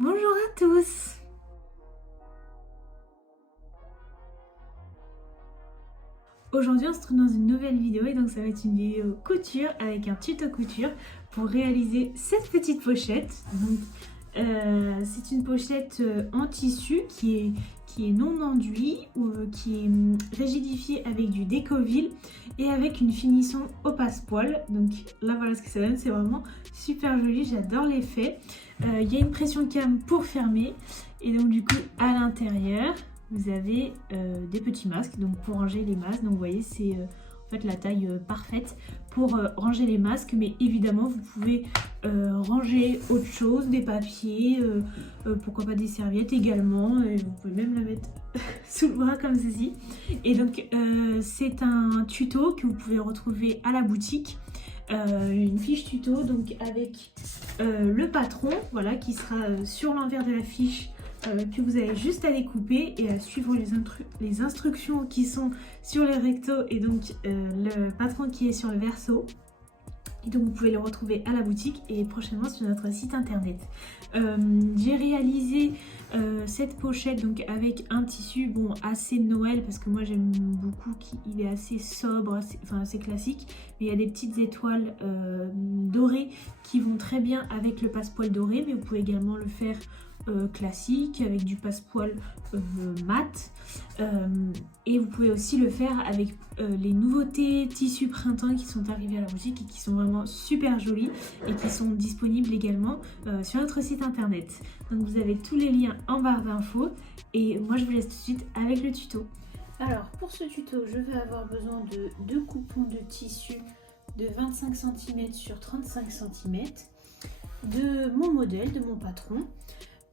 Bonjour à tous. Aujourd'hui on se retrouve dans une nouvelle vidéo et donc ça va être une vidéo couture avec un tuto couture pour réaliser cette petite pochette. Donc c'est une pochette en tissu qui est non enduit ou qui est rigidifiée avec du Décoville et avec une finition au passepoil. Donc là voilà ce que ça donne, c'est vraiment super joli, j'adore l'effet. Il y a une pression cam pour fermer et donc du coup à l'intérieur vous avez des petits masques donc pour ranger les masques. Donc vous voyez c'est en fait la taille parfaite pour ranger les masques, mais évidemment vous pouvez ranger autre chose, des papiers, pourquoi pas des serviettes également, et vous pouvez même la mettre sous le bras comme ceci. Et donc c'est un tuto que vous pouvez retrouver à la boutique. Une fiche tuto donc avec le patron, voilà, qui sera sur l'envers de la fiche, que vous avez juste à découper et à suivre les instructions qui sont sur les rectos et donc le patron qui est sur le verso. Et donc vous pouvez le retrouver à la boutique et prochainement sur notre site internet. J'ai réalisé cette pochette donc avec un tissu assez Noël, parce que moi j'aime beaucoup qu'il est assez sobre, assez classique, mais il y a des petites étoiles dorées qui vont très bien avec le passepoil doré, mais vous pouvez également le faire classique avec du passepoil mat, et vous pouvez aussi le faire avec les nouveautés tissus printemps qui sont arrivés à la boutique et qui sont vraiment super jolis et qui sont disponibles également sur notre site internet. Donc vous avez tous les liens en barre d'infos et moi je vous laisse tout de suite avec le tuto. Alors pour ce tuto je vais avoir besoin de deux coupons de tissu de 25 cm sur 35 cm, de mon modèle, de mon patron,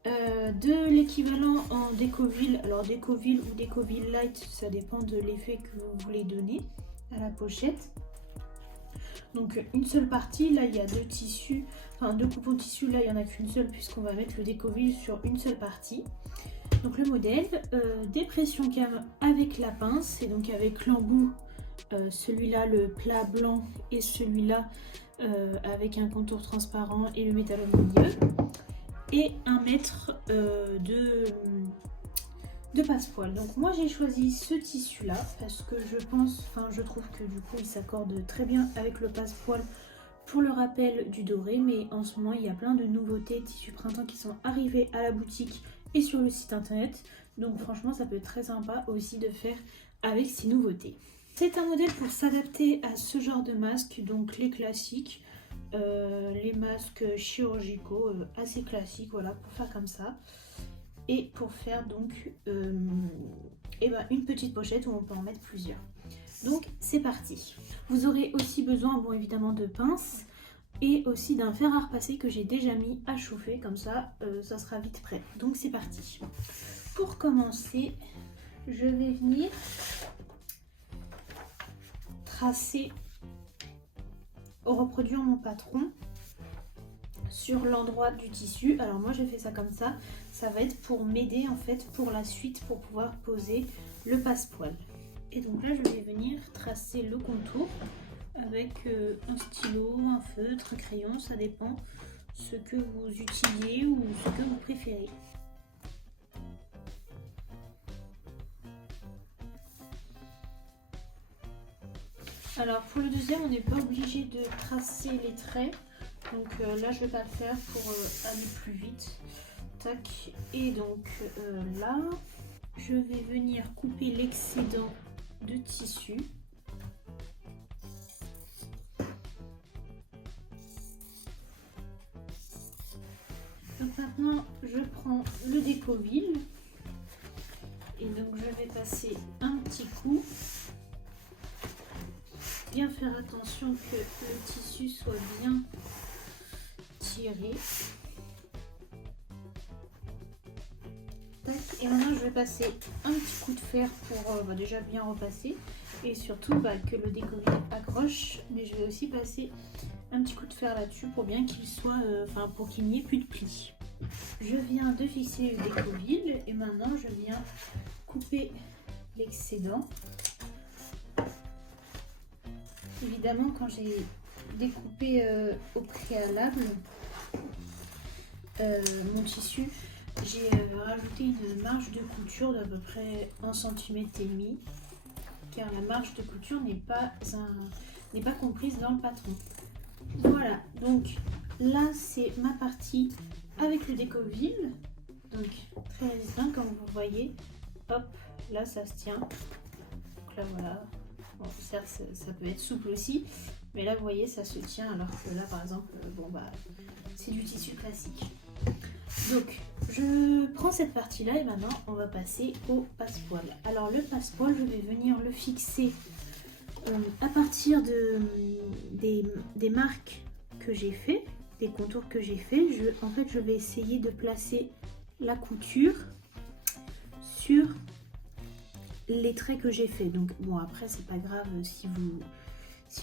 de l'équivalent en Décoville, alors Décoville ou Décoville Light, ça dépend de l'effet que vous voulez donner à la pochette. Donc une seule partie, là il y a deux tissus, enfin deux coupons de tissu, là il n'y en a qu'une seule puisqu'on va mettre le Décoville sur une seule partie. Donc le modèle, des pressions cam avec la pince, et donc avec l'embout, celui-là le plat blanc et celui-là avec un contour transparent et le métal au milieu. Et 1 mètre de passepoil. Donc moi j'ai choisi ce tissu là parce que je trouve que du coup il s'accorde très bien avec le passepoil pour le rappel du doré. Mais en ce moment il y a plein de nouveautés tissus printemps qui sont arrivés à la boutique et sur le site internet, donc franchement ça peut être très sympa aussi de faire avec ces nouveautés. C'est un modèle pour s'adapter à ce genre de masque, donc les classiques, les masques chirurgicaux assez classiques, voilà, pour faire comme ça et pour faire donc une petite pochette où on peut en mettre plusieurs. Donc c'est parti. Vous aurez aussi besoin évidemment de pinces et aussi d'un fer à repasser que j'ai déjà mis à chauffer, comme ça ça sera vite prêt. Donc c'est parti. Pour commencer je vais venir tracer, reproduire mon patron sur l'endroit du tissu. Alors moi je fais ça comme ça, ça va être pour m'aider en fait pour la suite, pour pouvoir poser le passepoil. Et donc là je vais venir tracer le contour avec un stylo, un feutre, un crayon, ça dépend ce que vous utilisez ou ce que vous préférez. Alors pour le deuxième on n'est pas obligé de tracer les traits, donc là je vais pas le faire pour aller plus vite. Tac. Et donc là je vais venir couper l'excédent de tissu. Donc maintenant je prends le Décoville et donc je vais passer un petit coup. Bien faire attention que le tissu soit bien tiré. Tac. Et maintenant je vais passer un petit coup de fer pour déjà bien repasser et surtout que le Décoville accroche, mais je vais aussi passer un petit coup de fer là-dessus pour bien qu'il soit, pour qu'il n'y ait plus de plis. Je viens de fixer le Décoville et maintenant je viens couper l'excédent. Évidemment quand j'ai découpé au préalable, mon tissu, j'ai rajouté une marge de couture d'à peu près 1,5 cm car la marge de couture n'est pas comprise dans le patron. Voilà, donc là c'est ma partie avec le décoville, donc très résistant comme vous voyez. Hop, là ça se tient. Donc là voilà, bon, certes ça peut être souple aussi, mais là vous voyez ça se tient alors que là par exemple, bon bah c'est du tissu classique. Donc je prends cette partie là et maintenant on va passer au passepoil. Alors le passepoil je vais venir le fixer à partir des marques que j'ai fait, des contours que j'ai fait. En fait je vais essayer de placer la couture sur les traits que j'ai fait. Donc bon après c'est pas grave si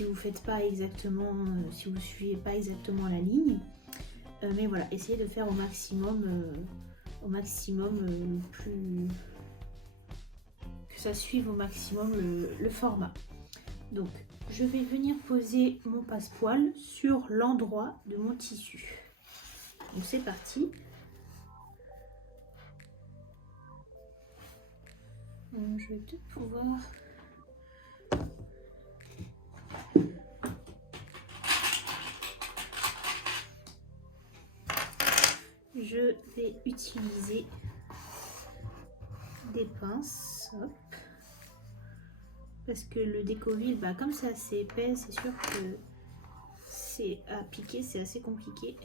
vous faites pas exactement, si vous suivez pas exactement la ligne. Mais voilà, essayez de faire au maximum le plus, que ça suive au maximum le format. Donc je vais venir poser mon passepoil sur l'endroit de mon tissu. Donc c'est parti. Je vais peut-être pouvoir... Je vais utiliser des pinces, hop, parce que le décoville, bah, comme c'est assez épais, c'est sûr que c'est à piquer, c'est assez compliqué.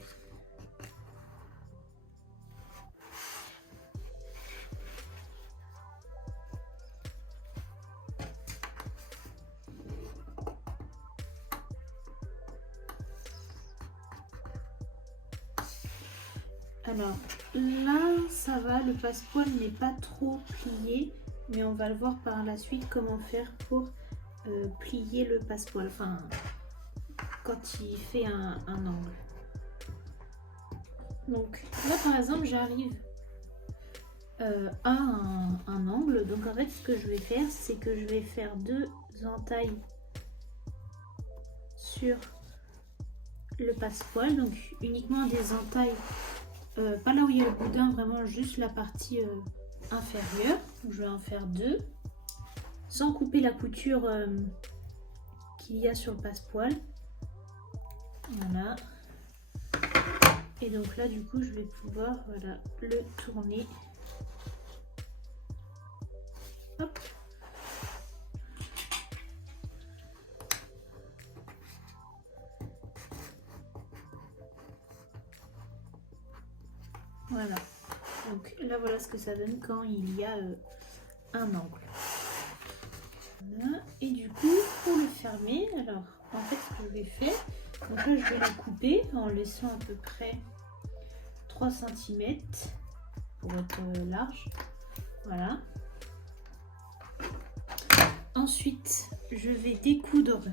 Alors là ça va, le passepoil n'est pas trop plié, mais on va le voir par la suite comment faire pour plier le passepoil, enfin quand il fait un angle. Donc là par exemple j'arrive à un angle, donc en fait ce que je vais faire c'est que je vais faire 2 entailles sur le passepoil, donc uniquement des entailles. Pas là où il y a le boudin, vraiment juste la partie inférieure. Donc, je vais en faire 2 sans couper la couture qu'il y a sur le passepoil. Voilà. Et donc là du coup je vais pouvoir voilà, le tourner. Hop. Voilà, donc là voilà ce que ça donne quand il y a un angle. Voilà. Et du coup pour le fermer, alors en fait ce que je vais faire, donc là je vais le couper en laissant à peu près 3 cm pour être large. Voilà. Ensuite je vais découdre.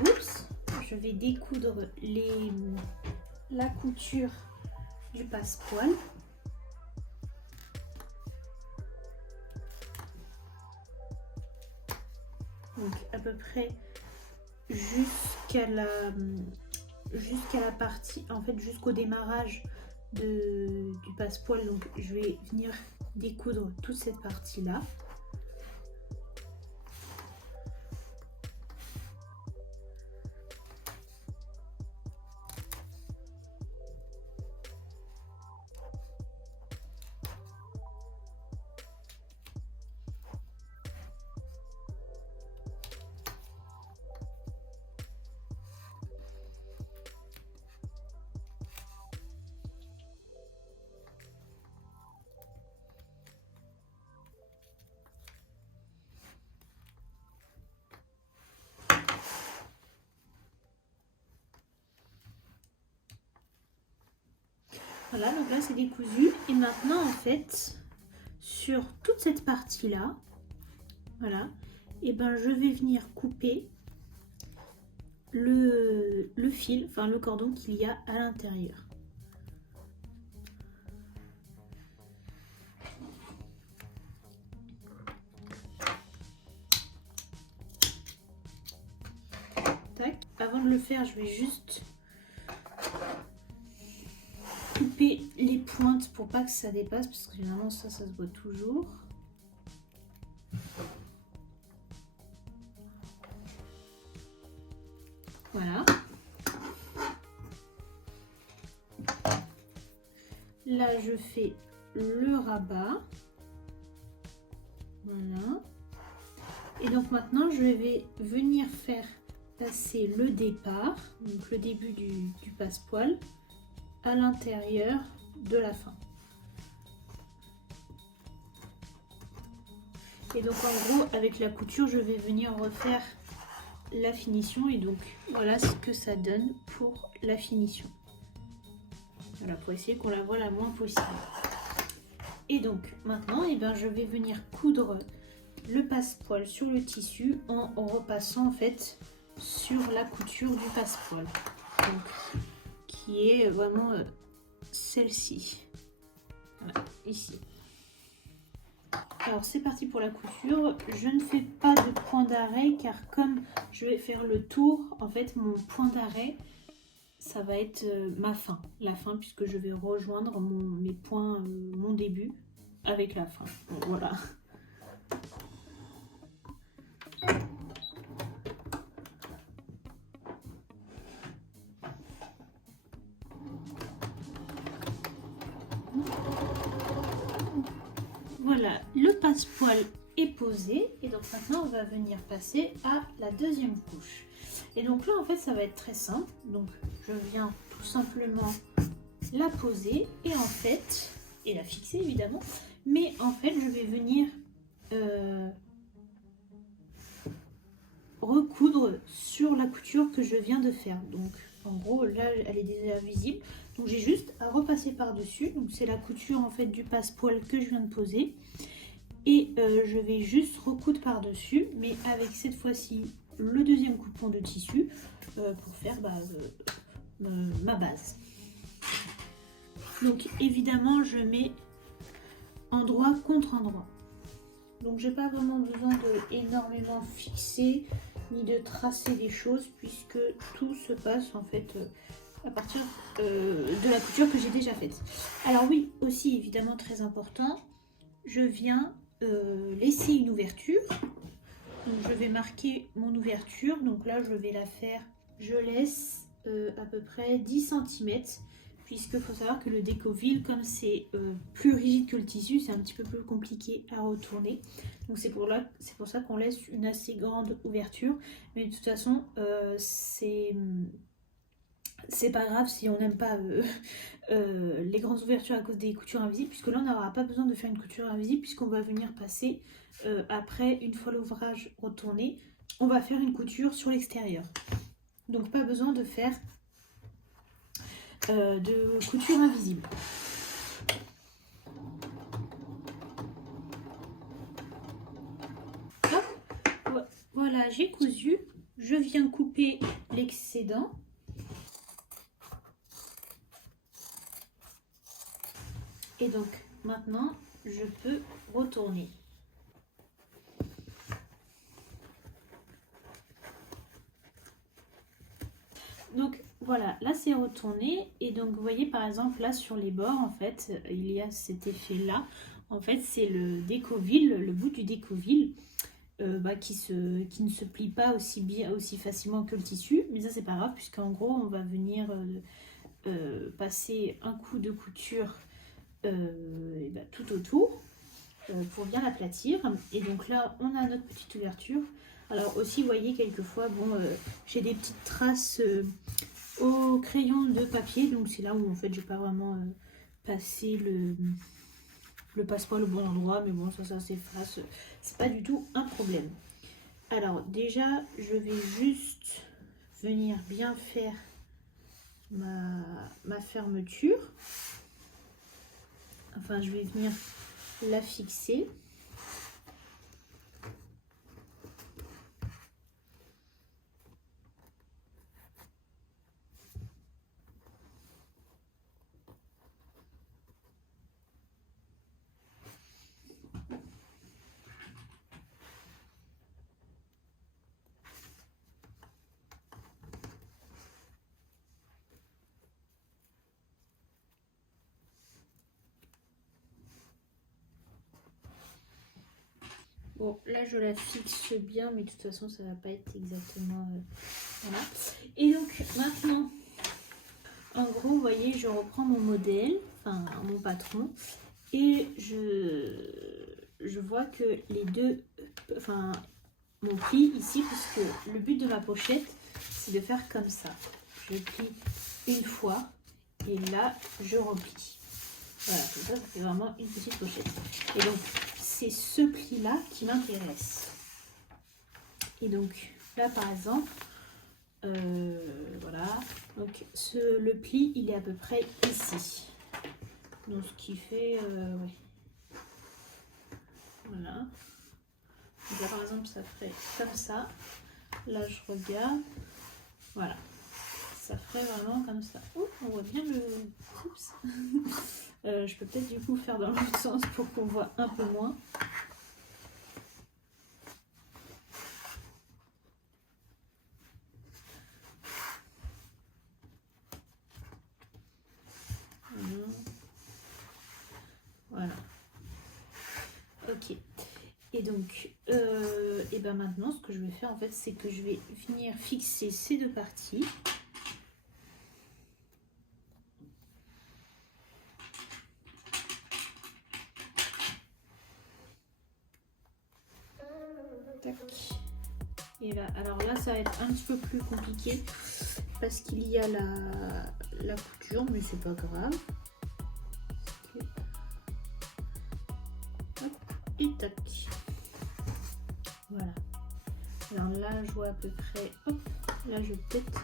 Oups, je vais découdre la couture du passepoil. Donc à peu près jusqu'à la partie, en fait jusqu'au démarrage du passepoil. Donc je vais venir découdre toute cette partie là. Voilà, donc là c'est décousu. Et maintenant en fait, sur toute cette partie là, voilà, et ben je vais venir couper le fil, enfin le cordon qu'il y a à l'intérieur. Tac. Avant de le faire, je vais juste pointe pour pas que ça dépasse, parce que généralement ça se voit toujours. Voilà. Là, je fais le rabat. Voilà. Et donc maintenant, je vais venir faire passer le départ, donc le début du passepoil, à l'intérieur de la fin. Et donc en gros, avec la couture, je vais venir refaire la finition. Et donc voilà ce que ça donne pour la finition. Voilà, pour essayer qu'on la voit la moins possible. Et donc maintenant, je vais venir coudre le passepoil sur le tissu en repassant en fait sur la couture du passepoil, donc qui est vraiment celle-ci. Voilà, ici. Alors c'est parti pour la couture. Je ne fais pas de point d'arrêt car comme je vais faire le tour, en fait mon point d'arrêt ça va être ma fin, la fin, puisque je vais rejoindre mes points, mon début avec la fin. Donc, voilà. Voilà, le passepoil est posé et donc maintenant on va venir passer à la deuxième couche. Et donc là en fait ça va être très simple. Donc je viens tout simplement la poser et en fait, et la fixer évidemment, mais en fait je vais venir recoudre sur la couture que je viens de faire. Donc en gros là elle est déjà visible, donc j'ai juste à repasser par dessus. Donc c'est la couture en fait du passepoil que je viens de poser et je vais juste recoudre par dessus, mais avec cette fois-ci le deuxième coupon de tissu pour faire ma base. Donc évidemment je mets endroit contre endroit. Donc j'ai pas vraiment besoin de énormément fixer ni de tracer des choses puisque tout se passe en fait à partir de la couture que j'ai déjà faite. Alors oui, aussi évidemment très important, je viens laisser une ouverture. Donc je vais marquer mon ouverture. Donc là je vais la faire, je laisse à peu près 10 cm. Puisqu'il faut savoir que le décoville, comme c'est plus rigide que le tissu, c'est un petit peu plus compliqué à retourner. Donc c'est pour ça qu'on laisse une assez grande ouverture. Mais de toute façon, c'est pas grave si on n'aime pas les grandes ouvertures à cause des coutures invisibles. Puisque là, on n'aura pas besoin de faire une couture invisible puisqu'on va venir passer, après, une fois l'ouvrage retourné, on va faire une couture sur l'extérieur. Donc pas besoin de faire de couture invisible. Hop, voilà, j'ai cousu. Je viens couper l'excédent. Et donc maintenant, je peux retourner. Donc voilà, là c'est retourné et donc vous voyez par exemple là sur les bords en fait il y a cet effet là. En fait c'est le décoville, le bout du décoville qui ne se plie pas aussi facilement que le tissu. Mais ça c'est pas grave puisqu'en gros on va venir passer un coup de couture tout autour pour bien l'aplatir. Et donc là on a notre petite ouverture. Alors aussi vous voyez quelquefois j'ai des petites traces au crayon de papier, donc c'est là où en fait j'ai pas vraiment passé le passepoil au bon endroit, mais bon ça s'efface, c'est pas du tout un problème. Alors déjà je vais juste venir bien faire ma fermeture, enfin je vais venir la fixer. Bon, là je la fixe bien, mais de toute façon ça va pas être exactement... voilà. Et donc maintenant, en gros, vous voyez, je reprends mon modèle, enfin mon patron, et je vois que les deux... Enfin, mon pli ici, puisque le but de ma pochette, c'est de faire comme ça. Je plie une fois, et là, je replie. Voilà, comme ça fait vraiment une petite pochette. Et donc, c'est ce pli-là qui m'intéresse. Et donc, là, par exemple, voilà. Donc, le pli, il est à peu près ici. Donc, ce qui fait... ouais. Voilà. Donc là, par exemple, ça ferait comme ça. Là, je regarde. Voilà. Ça ferait vraiment comme ça. Oh, on voit bien le... Oups. Je peux peut-être du coup faire dans l'autre sens pour qu'on voit un peu moins. Voilà. Ok. Et donc, et ben maintenant, ce que je vais faire en fait, c'est que je vais venir fixer ces deux parties. Tac. Et là, alors là, ça va être un petit peu plus compliqué parce qu'il y a la couture, mais c'est pas grave. Hop, et tac. Voilà. Alors là, je vois à peu près. Hop, là, je vais peut-être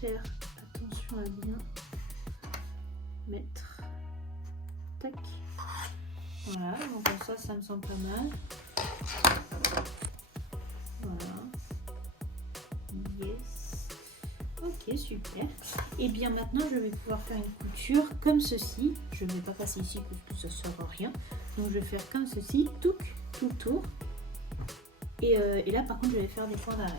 faire attention à bien mettre. Tac. Voilà, donc comme ça me semble pas mal. Voilà. Yes. Ok, super. Et bien maintenant, je vais pouvoir faire une couture comme ceci. Je ne vais pas passer ici parce que ça ne sert à rien. Donc je vais faire comme ceci, tout le tour. Et là, par contre, je vais faire des points d'arrêt.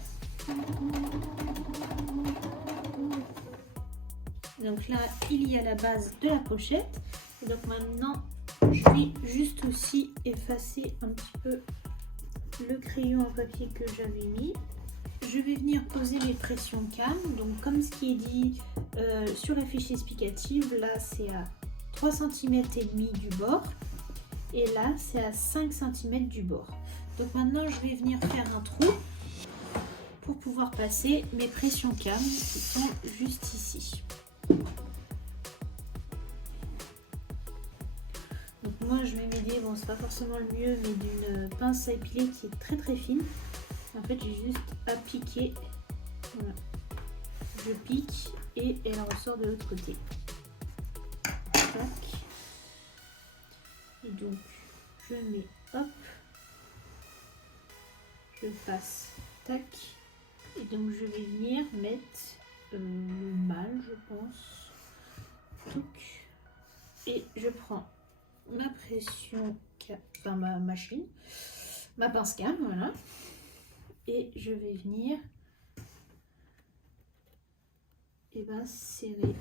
Donc là, il y a la base de la pochette. Et donc maintenant, je vais juste aussi effacer un petit peu le crayon en papier que j'avais mis. Je vais venir poser mes pressions cam. Donc comme ce qui est dit sur la fiche explicative, là c'est à 3 cm et demi du bord. Et là c'est à 5 cm du bord. Donc maintenant je vais venir faire un trou pour pouvoir passer mes pressions cam qui sont juste ici. Donc moi je vais m'aider, bon c'est pas forcément le mieux, mais d'une pince à épiler qui est très très fine. En fait j'ai juste à piquer, voilà. Je pique et elle ressort de l'autre côté. Tac. Et donc je mets, hop, je passe, tac. Et donc je vais venir mettre le mal, je pense. Touc. Et je prends ma pression, enfin ma machine, ma pince cam, voilà. Et je vais venir serrer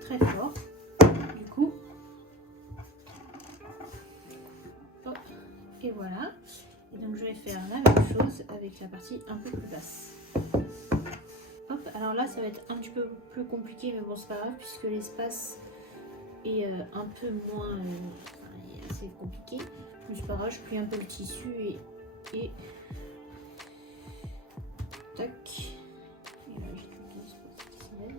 très fort. Du coup, hop, et voilà. Et donc je vais faire la même chose avec la partie un peu plus basse. Hop, alors là ça va être un petit peu plus compliqué, mais bon c'est pas grave puisque l'espace est un peu moins assez compliqué. Mais c'est pas grave, je plie un peu le tissu et tac. Et là, j'ai tout le temps l'espace qui se lève.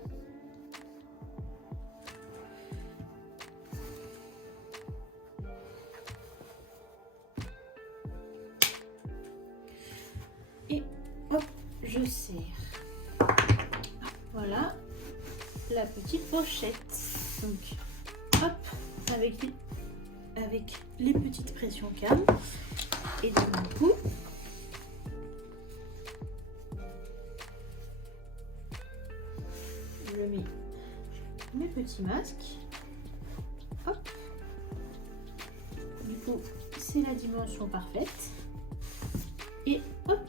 Et hop, je serre. Voilà la petite pochette. Donc hop, avec les petites pressions cam. Et donc du coup, je mets mes petits masques. Hop. Du coup, c'est la dimension parfaite. Et hop.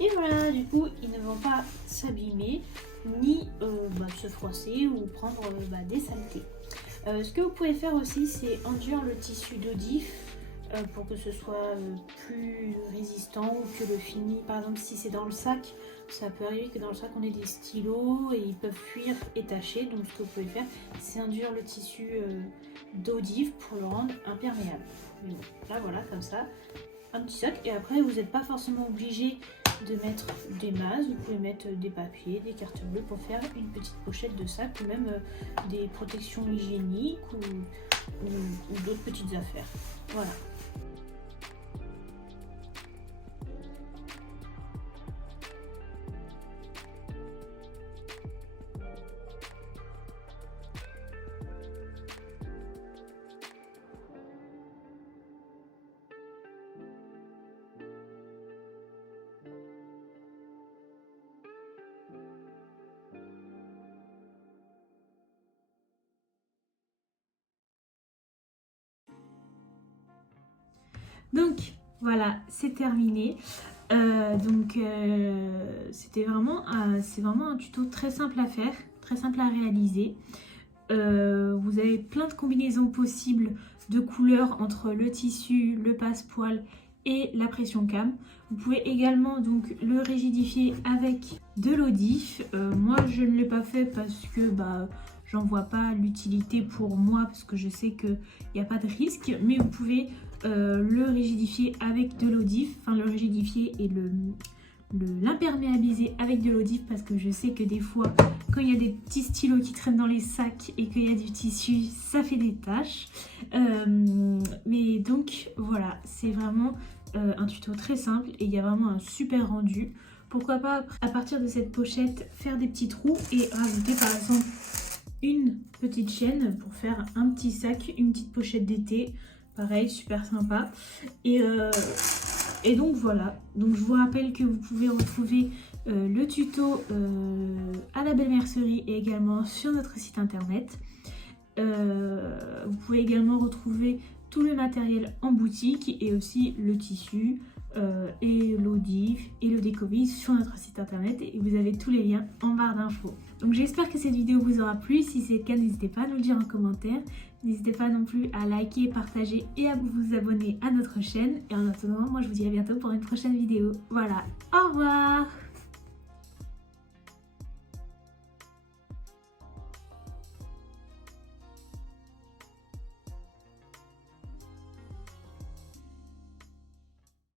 Et voilà, du coup, ils ne vont pas s'abîmer ni se froisser ou prendre des saletés. Ce que vous pouvez faire aussi, c'est enduire le tissu d'Odif pour que ce soit plus résistant, ou que le fini, par exemple si c'est dans le sac, ça peut arriver que dans le sac on ait des stylos et ils peuvent fuir et tacher. Donc ce que vous pouvez faire, c'est enduire le tissu d'Odif pour le rendre imperméable. Mais bon, là voilà, comme ça, un petit sac. Et après vous n'êtes pas forcément obligé de mettre des masses, vous pouvez mettre des papiers, des cartes bleues pour faire une petite pochette de sac, ou même des protections hygiéniques ou d'autres petites affaires. Voilà. Donc voilà, c'est terminé. C'était vraiment, c'est vraiment un tuto très simple à faire, très simple à réaliser. Vous avez plein de combinaisons possibles de couleurs entre le tissu, le passe-poil et la pression cam. Vous pouvez également donc le rigidifier avec de l'Odif. Moi je ne l'ai pas fait parce que j'en vois pas l'utilité pour moi, parce que je sais qu'il n'y a pas de risque, mais vous pouvez le rigidifier avec de l'Odif, enfin le rigidifier et l'imperméabiliser avec de l'Odif, parce que je sais que des fois quand il y a des petits stylos qui traînent dans les sacs et qu'il y a du tissu, ça fait des taches. Mais donc voilà, c'est vraiment un tuto très simple et il y a vraiment un super rendu. Pourquoi pas à partir de cette pochette faire des petits trous et rajouter par exemple une petite chaîne pour faire un petit sac, une petite pochette d'été. Pareil, super sympa. Et donc voilà, donc je vous rappelle que vous pouvez retrouver le tuto à la belle mercerie et également sur notre site internet. Vous pouvez également retrouver tout le matériel en boutique et aussi le tissu et l'Odif et le déco-vise sur notre site internet, et vous avez tous les liens en barre d'infos. Donc j'espère que cette vidéo vous aura plu. Si c'est le cas, n'hésitez pas à nous le dire en commentaire. N'hésitez pas non plus à liker, partager et à vous abonner à notre chaîne. Et en attendant, moi je vous dis à bientôt pour une prochaine vidéo. Voilà, au revoir!